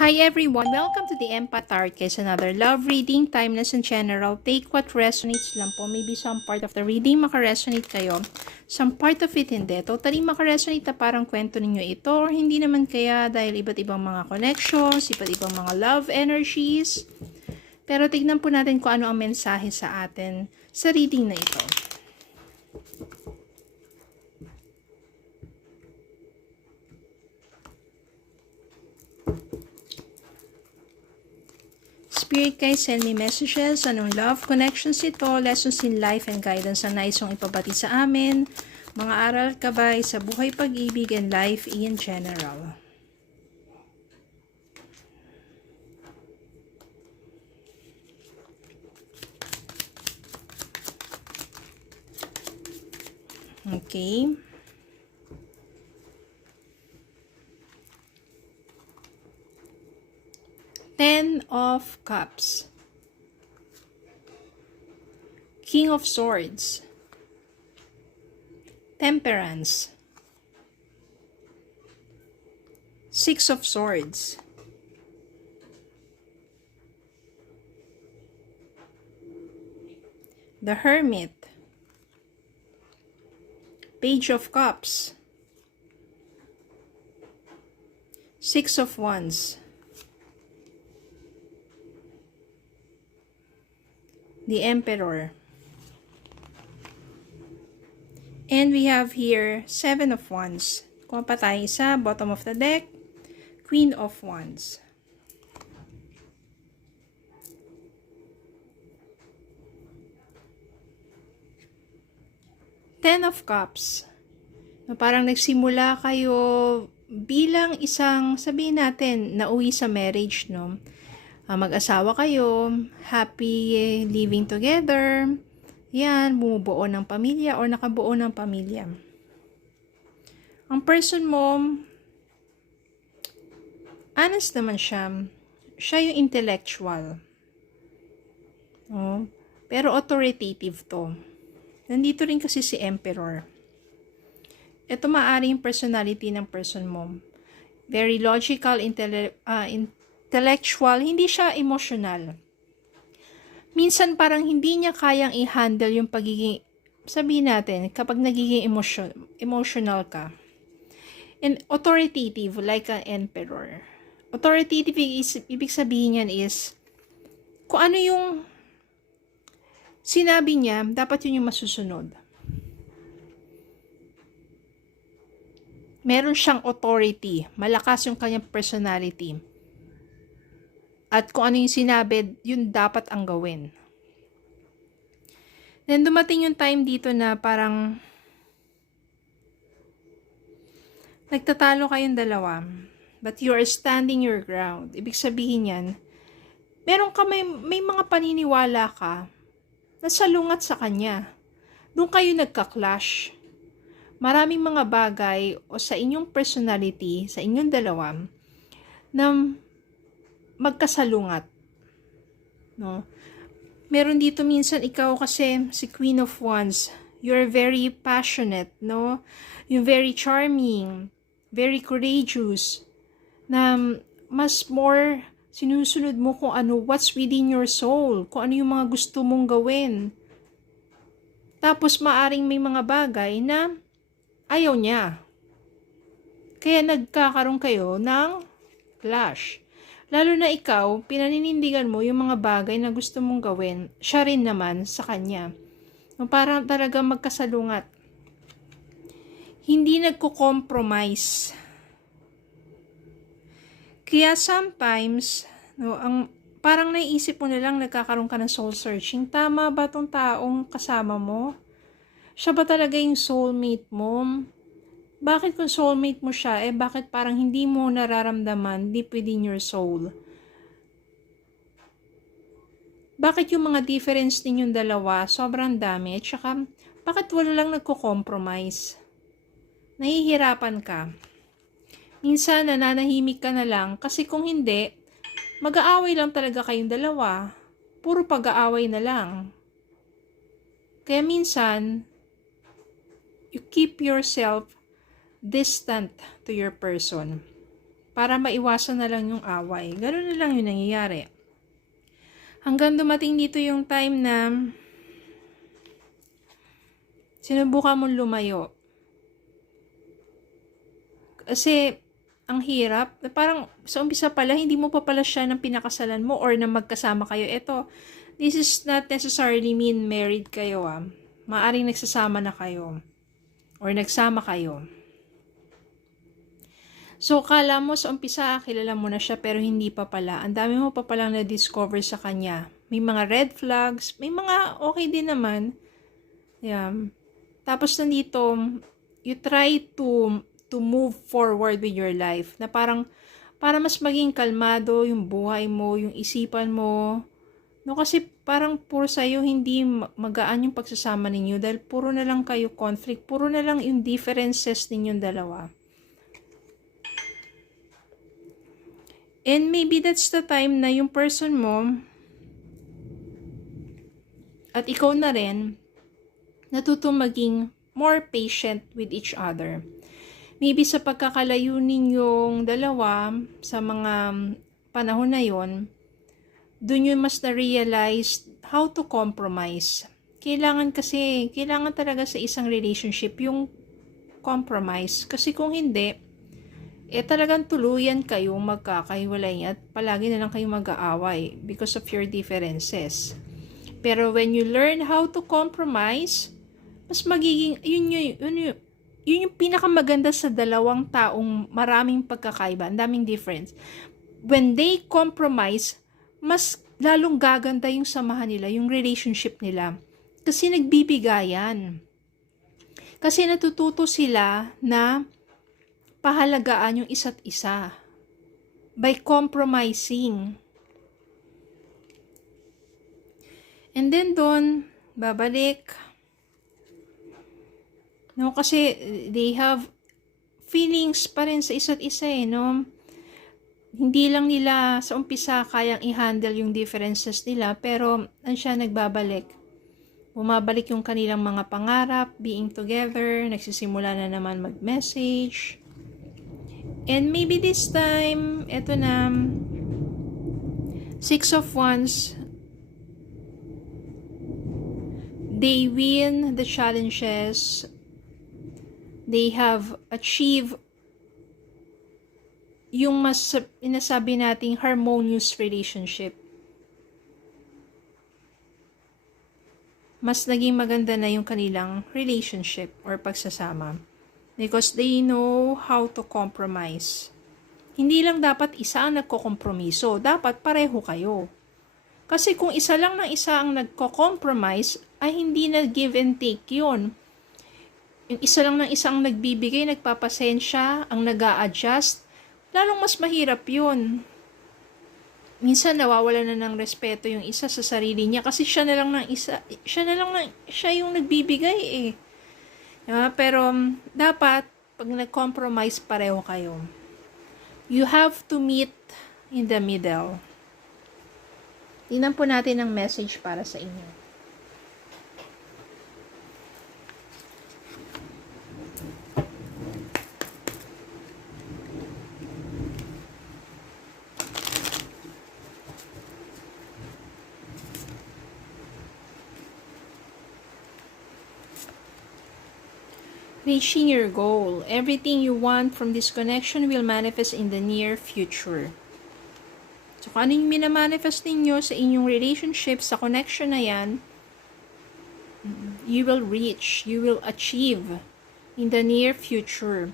Hi everyone! Welcome to the Empath Arcades, another love reading, timeless and general. Take what resonates lang po. Maybe some part of the reading makaresonate kayo. Some part of it hindi. Totally makaresonate na parang kwento ninyo ito. Or hindi naman kaya dahil iba't ibang mga connections, iba't ibang mga love energies. Pero tignan po natin kung ano ang mensahe sa atin sa reading na ito. Spirit guys, send me messages. Anong love connections ito? Lessons in life and guidance ang nais yung ipabati sa amin. Mga aral kabay sa buhay, pag-ibig, and life in general. Okay. Ten of Cups. King of Swords. Temperance. Six of Swords. The Hermit. Page of Cups. Six of Wands. The Emperor. And we have here Seven of Wands. Kuha pa tayo isa, bottom of the deck, Queen of Wands. Ten of Cups. No, parang nagsimula kayo bilang isang, sabihin natin, nauwi sa marriage, no? Mag-asawa kayo, happy living together, yan, bumubuo ng pamilya or nakabuo ng pamilya. Ang person mo, honest naman siya. Siya yung intellectual. Oh, pero authoritative to. Nandito rin kasi si Emperor. Ito maaaring personality ng person mo. Very logical, intellectual, hindi siya emotional. Minsan parang hindi niya kayang i-handle yung pagiging, sabihin natin, kapag nagiging emotional ka. And authoritative, like an emperor. Authoritative, ibig sabihin yan is, kung ano yung sinabi niya, dapat yun yung masusunod. Meron siyang authority, malakas yung kanyang personality. At kung ano yung sinabi, yun dapat ang gawin. Then dumating yung time dito na parang nagtatalo kayong dalawa. But you are standing your ground. Ibig sabihin yan, meron ka may mga paniniwala ka na salungat sa kanya. Doon kayo nagka-clash. Maraming mga bagay o sa inyong personality, sa inyong dalawa, na magkasalungat. No? Meron dito minsan ikaw kasi si Queen of Wands, you're very passionate, no? You're very charming, very courageous, na mas more sinusunod mo kung ano, what's within your soul, kung ano yung mga gusto mong gawin. Tapos maaring may mga bagay na ayaw niya. Kaya nagkakaroon kayo ng clash. Lalo na ikaw, pinaninindigan mo yung mga bagay na gusto mong gawin, siya rin naman sa kanya. Para talaga magkasalungat. Hindi nagko-compromise. Kaya sometimes, no, parang naiisip mo na lang nagkakaroon ka ng soul searching. Tama ba tong taong kasama mo? Siya ba talaga yung soulmate mo? Bakit kung soulmate mo siya, bakit parang hindi mo nararamdaman deep within your soul? Bakit yung mga difference ninyong dalawa sobrang dami? At saka, bakit wala lang nagko-compromise? Nahihirapan ka. Minsan, nananahimik ka na lang kasi kung hindi, mag-aaway lang talaga kayong dalawa. Puro pag-aaway na lang. Kaya minsan, you keep yourself distant to your person. para maiwasan na lang yung away. Ganun na lang yung nangyayari. Hanggang dumating dito yung time na sinubukan mong lumayo. Kasi, ang hirap, parang sa umpisa pala, hindi mo pa pala siya ng pinakasalan mo or na magkasama kayo. Ito, this is not necessarily mean married kayo Maaring nagsasama na kayo or nagsama kayo. So, kala mo sa umpisa, kilala mo na siya pero hindi pa pala. Ang dami mo pa palang na-discover sa kanya. May mga red flags, may mga okay din naman. Yeah. Tapos nandito, you try to move forward with your life. Na parang, para mas maging kalmado yung buhay mo, yung isipan mo. No, kasi parang puro sa'yo hindi magaan yung pagsasama ninyo dahil puro na lang kayo conflict, puro na lang yung differences ninyong dalawa. And maybe that's the time na yung person mo at ikaw na rin natutong maging more patient with each other. Maybe sa pagkakalayo ninyong dalawa sa mga panahon na yon, dun yun mas na-realize how to compromise. Kailangan talaga sa isang relationship yung compromise. Kasi kung hindi, talagang tuluyan kayong magkakahiwalay at palagi na lang kayong mag-aaway because of your differences. Pero when you learn how to compromise, mas magiging, yun yung pinakamaganda sa dalawang taong maraming pagkakaiba, ang daming difference. When they compromise, mas lalong gaganda yung samahan nila, yung relationship nila. Kasi nagbibigayan. Kasi natututo sila na pahalagaan yung isa't isa by compromising. And then doon, babalik. No, kasi they have feelings pa rin sa isa't isa no? Hindi lang nila sa umpisa kayang i-handle yung differences nila, pero siya nagbabalik. Bumabalik yung kanilang mga pangarap, being together, nagsisimula na naman mag-message. And maybe this time, eto na, 6 of Wands, they win the challenges, they have achieved yung mas inasabi nating harmonious relationship. Mas naging maganda na yung kanilang relationship or pagsasama. Because they know how to compromise. Hindi lang dapat isa ang nagkokompromiso. Dapat pareho kayo. Kasi kung isa lang ng isa ang nagko-compromise, ay hindi na give and take yun. Yung isa lang ng isa ang nagbibigay, nagpapasensya, ang nag-a-adjust, lalong mas mahirap yun. Minsan nawawala na ng respeto yung isa sa sarili niya kasi siya yung nagbibigay pero dapat pag nag-compromise pareho kayo. You have to meet in the middle. Tingnan po natin ang message para sa inyo. Reaching your goal. Everything you want from this connection will manifest in the near future. So, kung ano yung minamanifest ninyo sa inyong relationship, sa connection na yan, you will reach, you will achieve in the near future.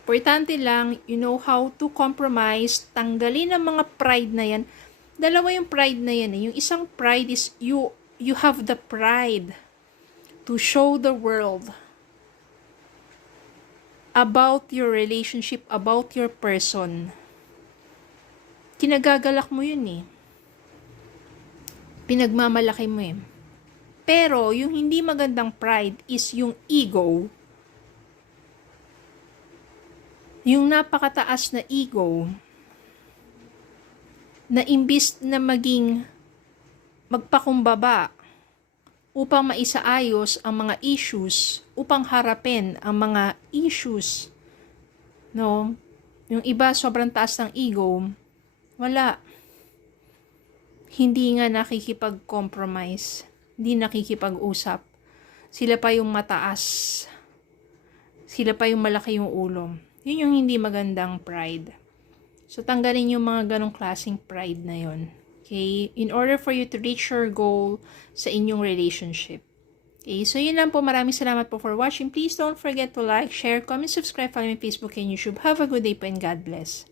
Importante lang, you know how to compromise, tanggalin ang mga pride na yan. Dalawa yung pride na yan. Yung isang pride is you have the pride to show the world about your relationship, about your person. Kinagagalak mo yun Pinagmamalaki mo Pero, yung hindi magandang pride is yung ego. Yung napakataas na ego na imbis na maging magpakumbaba upang maisaayos ang mga issues, upang harapin ang mga issues, no? Yung iba, sobrang taas ng ego. Wala. Hindi nga nakikipag-compromise. Hindi nakikipag-usap. Sila pa yung mataas. Sila pa yung malaki yung ulo. Yun yung hindi magandang pride. So, tanggalin yung mga ganong klaseng pride na yun. Okay? In order for you to reach your goal sa inyong relationship. Okay? So, yun lang po. Maraming salamat po for watching. Please don't forget to like, share, comment, subscribe, follow me on Facebook and YouTube. Have a good day po and God bless.